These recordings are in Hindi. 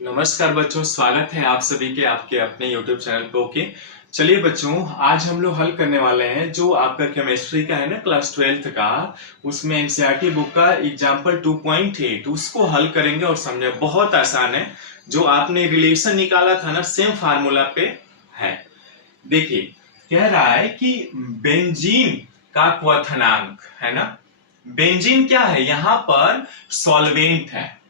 नमस्कार बच्चों, स्वागत है आप सभी के आपके अपने YouTube चैनल पे। ओके, चलिए बच्चों, आज हम लोग हल करने वाले हैं जो आपका केमिस्ट्री का है ना, क्लास 12th का। उसमें एनसीईआरटी बुक का एग्जाम्पल 2.8 उसको हल करेंगे और समझे। बहुत आसान है। जो आपने रिलेशन निकाला था ना, सेम फार्मूला पे है। देखिए, कह रहा है कि बेंजीन का क्वथनांक है ना। बेंजीन क्या है, यहां पर सॉल्वेंट है,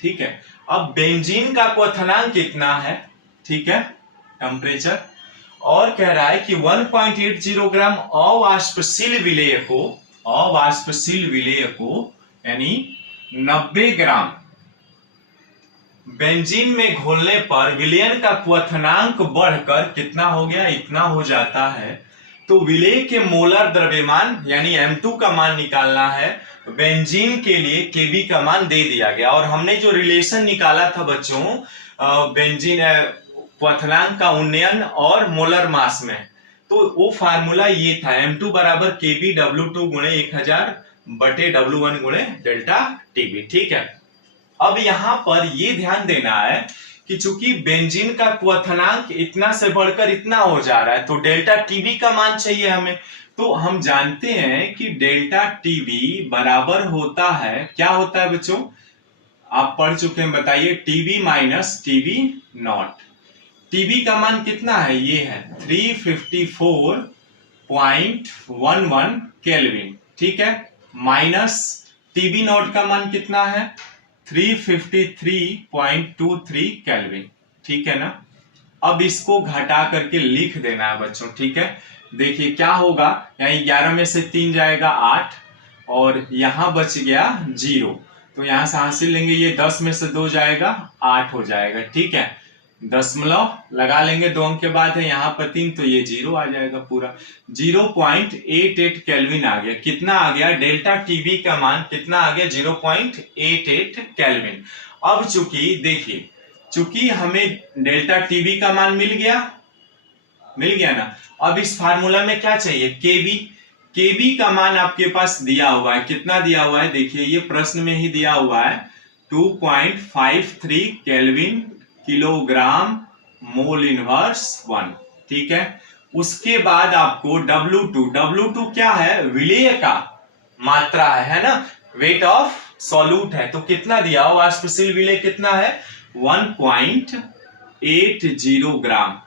ठीक है। अब बेंजीन का क्वथनांक कितना है, ठीक है, टेम्परेचर। और कह रहा है कि 1.80 ग्राम अवाष्पशील विलेय को यानी 90 ग्राम बेंजीन में घोलने पर विलयन का क्वथनांक बढ़कर कितना हो गया, इतना हो जाता है। तो विलेय के मोलर द्रव्यमान यानी M2 का मान निकालना है। बेंजीन के लिए Kb का मान दे दिया गया। और हमने जो रिलेशन निकाला था बच्चों, बेंजीन क्वथनांक का उन्नयन और मोलर मास में, तो वो फार्मूला ये था, M2 बराबर Kb W2 गुणे 1000 बटे W1 गुणे डेल्टा Tb, ठीक है। अब यहां पर ये ध्यान देना है कि चूंकि बेंजीन का क्वथनांक इतना से बढ़कर इतना हो जा रहा है, तो डेल्टा टीबी का मान चाहिए हमें। तो हम जानते हैं कि डेल्टा टीबी बराबर होता है, क्या होता है बच्चों, आप पढ़ चुके हैं, बताइए, TB minus TB naught. TB का मान कितना है, ये है 354.11 केल्विन, ठीक है, माइनस टीबी नॉट का मान कितना है 353.23 केल्विन, ठीक है ना। अब इसको घटा करके लिख देना है बच्चों, ठीक है। देखिए क्या होगा, यहाँ 11 में से 3 जाएगा 8 और यहां बच गया 0, तो यहां से हासिल लेंगे, ये 10 में से 2 जाएगा 8 हो जाएगा, ठीक है। दशमलव लगा लेंगे, 2 अंक के बाद है, यहाँ पर 3, तो ये 0 आ जाएगा पूरा। 0.88 केल्विन आ गया। कितना आ गया, डेल्टा टीबी का मान कितना आ गया, 0.88 केल्विन। अब चूंकि देखिए, चूंकि हमें डेल्टा टीबी का मान मिल गया ना। अब इस फार्मूला में क्या चाहिए, केबी का मान आपके पास दिया हुआ है, कितना दिया हुआ है, देखिए ये प्रश्न में ही दिया हुआ है, 2.53 केल्विन किलोग्राम मोल इनवर्स 1, ठीक है। उसके बाद आपको W2 क्या है, विलेय का मात्रा है ना, वेट ऑफ सॉल्यूट है, तो कितना दिया हो, वाष्पशील विलेय कितना है 1.80 ग्राम,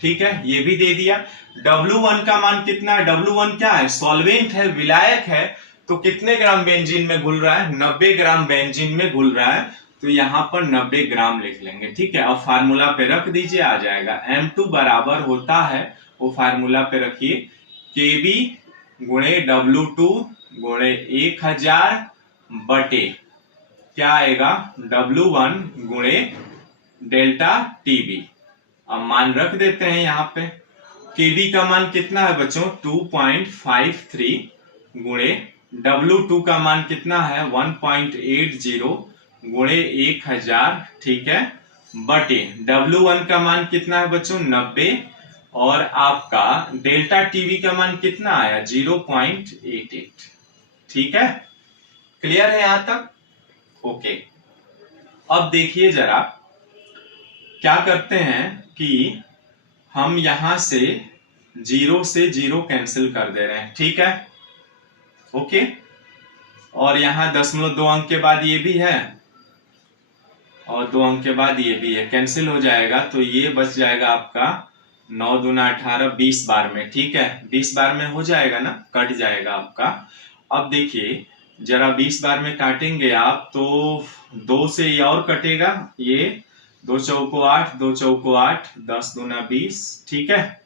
ठीक है, ये भी दे दिया। W1 का मान कितना है, W1 क्या है, सॉल्वेंट है, विलायक है, तो कितने ग्राम बेंजीन में घुल रहा है, 90 ग्राम बेंजीन में घुल रहा है, तो यहां पर 90 ग्राम लिख लेंगे, ठीक है। अब फार्मूला पे रख दीजिए, आ जाएगा M2 बराबर होता है, वो फार्मूला पे रखिए, Kb गुणे W2 गुणे 1000 बटे क्या आएगा, W1 गुणे डेल्टा टीबी। अब मान रख देते हैं यहाँ पे। Kb का मान कितना है बच्चों, 2.53 गुणे W2 का मान कितना है 1.80 गुणे 1000, ठीक है, बटे W1 का मान कितना है बच्चों 90, और आपका डेल्टा टीबी का मान कितना आया 0.88, ठीक है। क्लियर है यहां तक, ओके। अब देखिए जरा, क्या करते हैं कि हम यहां से 0 से 0 कैंसिल कर दे रहे हैं, ठीक है, ओके। और यहां 0.2 अंक के बाद ये भी है और 2 अंक के बाद ये भी है, कैंसिल हो जाएगा, तो ये बच जाएगा आपका 9 दूना 18, 20 बार में, ठीक है, 20 बार में हो जाएगा ना, कट जाएगा आपका। अब देखिए जरा 20 बार में काटेंगे आप, तो 2 से ये और कटेगा, ये 2 चौको 8, 2 चौको 8, 10 दूना 20, ठीक है।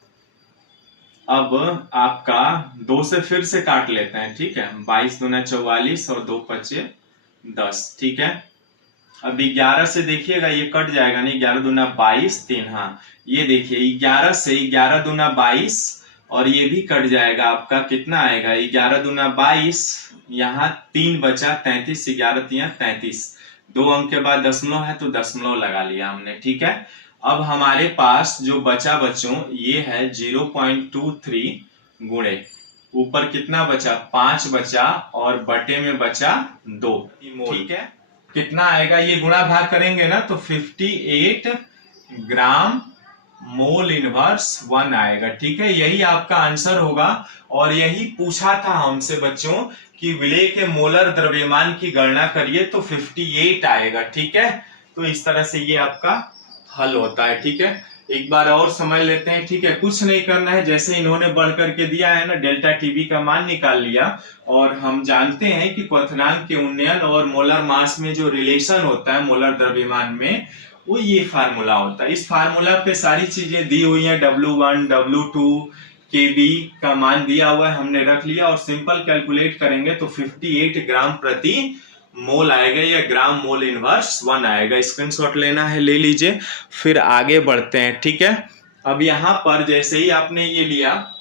अब आपका 2 से फिर से काट लेते हैं, ठीक है, 22 दूना 44 और 2 पचे 10, ठीक है। अब 11 से देखिएगा ये कट जाएगा नहीं, 11 दूना 22, 3, हाँ, ये देखिए 11 से 11 दूना 22 और ये भी कट जाएगा, आपका कितना आएगा 11 दूना 22, यहाँ 3 बचा 33, 11 3 33, 2 अंक के बाद दशमलव है तो दशमलव लगा लिया हमने, ठीक है। अब हमारे पास जो बचा बच्चों ये है 0.23 गुणे ऊपर कितना बचा 5 बचा और बटे में बचा 2, ठीक है। कितना आएगा, ये गुणा भाग करेंगे ना तो 58 ग्राम मोल इनवर्स 1 आएगा। ठीक है, यही आपका आंसर होगा। और यही पूछा था हमसे बच्चों कि विलेय के मोलर द्रव्यमान की गणना करिए तो 58 आएगा। ठीक है, तो इस तरह से ये आपका हल होता है। ठीक है, एक बार और समझ लेते हैं। ठीक है, कुछ नहीं करना है, जैसे इन्होंने बढ़ करके दिया है ना, डेल्टा टीबी का मान निकाल लिया। और हम जानते हैं कि क्वथनांक के उन्नयन और मोलर मास में जो रिलेशन होता है मोलर द्रव्यमान में, वो ये फार्मूला होता है। इस फार्मूला पे सारी चीजें दी हुई है, W1 W2 KB का मान दिया हुआ है, हमने रख लिया और सिंपल कैलकुलेट करेंगे तो 58 ग्राम प्रति मोल आएगा या ग्राम मोल इनवर्स 1 आएगा। स्क्रीनशॉट लेना है ले लीजिए, फिर आगे बढ़ते हैं। ठीक है, अब यहाँ पर जैसे ही आपने ये लिया,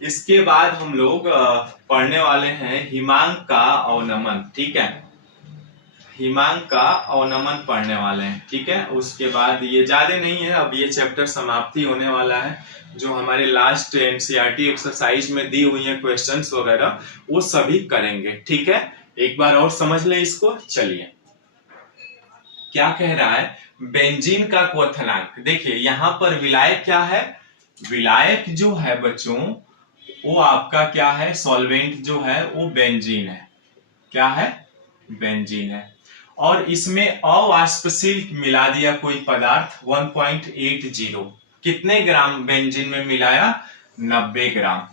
इसके बाद हम लोग पढ़ने वाले हैं हिमांक का अवनमन। ठीक है, हिमांक का अवनमन पढ़ने वाले हैं। ठीक है, उसके बाद ये ज्यादा नहीं है, अब ये चैप्टर समाप्ति होने वाला है। जो हमारे लास्ट एनसीईआरटी एक्सरसाइज में दी हुई है क्वेश्चंस वगैरह, वो सभी करेंगे। ठीक है, एक बार और समझ ले इसको। चलिए, क्या कह रहा है, बेंजीन का क्वथनांक। देखिए यहाँ पर विलायक क्या है, विलायक जो है बच्चों वो आपका क्या है, सॉल्वेंट जो है वो बेंजीन है। क्या है, बेंजीन है। और इसमें अवाष्पशील मिला दिया कोई पदार्थ 1.80। कितने ग्राम बेंजीन में मिलाया, 90 ग्राम।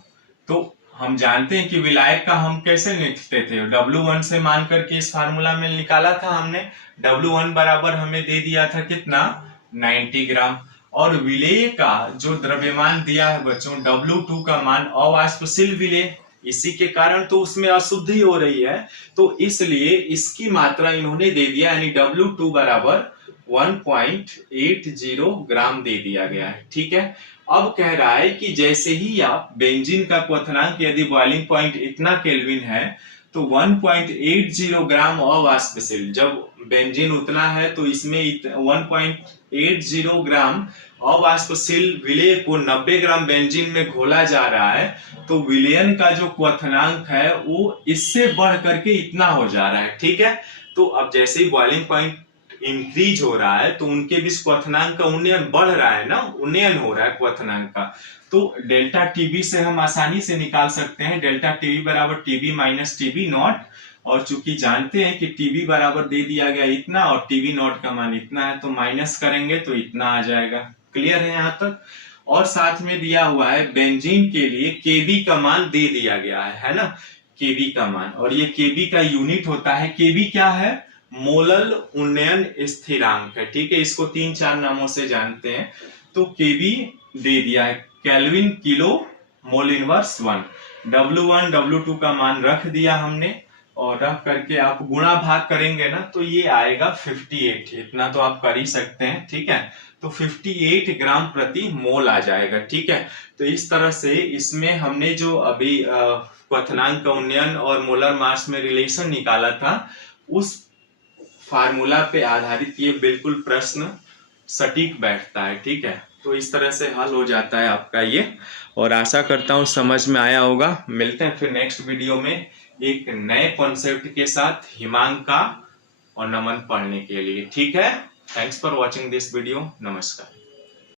तो हम जानते हैं कि विलायक का हम कैसे लिखते थे, W1 से मान करके इस फार्मूला में निकाला था हमने। W1 बराबर हमें दे दिया था कितना, 90 ग्राम। और विलेय का जो द्रव्यमान दिया है बच्चों, W2 का मान अवाष्पशील विलेय, इसी के कारण तो उसमें अशुद्धि हो रही है, तो इसलिए इसकी मात्रा इन्होंने दे दिया, यानी W2 बराबर 1.80 ग्राम दे दिया गया है। ठीक है, अब कह रहा है कि जैसे ही आप बेंजीन का क्वथनांक यदि बॉइलिंग पॉइंट इतना केल्विन है तो 1.80 ग्राम अवाष्पशील, जब बेंजीन उतना है तो इसमें 1.80 ग्राम अवाष्पशील विलेय को 90 ग्राम बेंजीन में घोला जा रहा है, तो विलयन का जो क्वथनांक है वो इससे बढ़ करके इतना हो जा रहा है। ठीक है, तो अब जैसे ही बॉइलिंग पॉइंट इंक्रीज हो रहा है तो उनके बीच क्वथनांक का उन्नयन बढ़ रहा है ना, उन्नयन हो रहा है क्वथनांक का। तो डेल्टा टीबी से हम आसानी से निकाल सकते हैं, डेल्टा टीबी बराबर टीबी माइनस टीबी नॉट। और चूंकि जानते हैं कि टीबी बराबर दे दिया गया इतना और टीबी नॉट का मान इतना है, तो माइनस करेंगे तो इतना आ जाएगा। क्लियर है यहाँ तक। और साथ में दिया हुआ है बेंजीन के लिए केबी का मान दे दिया गया है ना, केबी का मान। और ये केबी का यूनिट होता है, केबी क्या है, मोलल उन्नयन स्थिरांक है। ठीक है, इसको 3-4 नामों से जानते हैं। तो केबी दे दिया है, kelvin kilo mole inverse 1। W1 W2 का मान रख दिया हमने, और रख करके आप गुणा भाग करेंगे ना तो ये आएगा 58। इतना तो आप कर ही सकते हैं। ठीक है, तो 58 ग्राम प्रति मोल आ जाएगा। ठीक है, तो इस तरह से इसमें हमने जो अभी क्वथनांक का उन्नयन और मोलर मास में रिलेशन निकाला था, उस फार्मूला पे आधारित ये बिल्कुल प्रश्न सटीक बैठता है। ठीक है, तो इस तरह से हल हो जाता है आपका ये, और आशा करता हूं समझ में आया होगा। मिलते हैं फिर नेक्स्ट वीडियो में एक नए कॉन्सेप्ट के साथ हिमांक का अवनमन पढ़ने के लिए। ठीक है, thanks for watching this video. नमस्कार।